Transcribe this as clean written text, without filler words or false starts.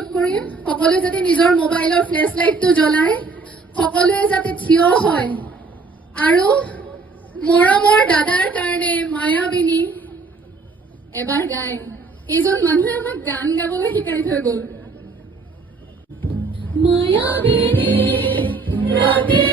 অনুৰোধ কৰিম সকলোৱে যাতে নিজৰ মোবাইলৰ ফ্লেছ লাইটটো জ্বলাই সকলোৱে যাতে থিয় হয় আৰু মৰমৰ দাদাৰ কাৰণে মায়াবিনী এবাৰ গায়। এইজন মানুহে আমাক গান গাবলৈ শিকাই থৈ গ'ল। মায়াবিনী ৰাতি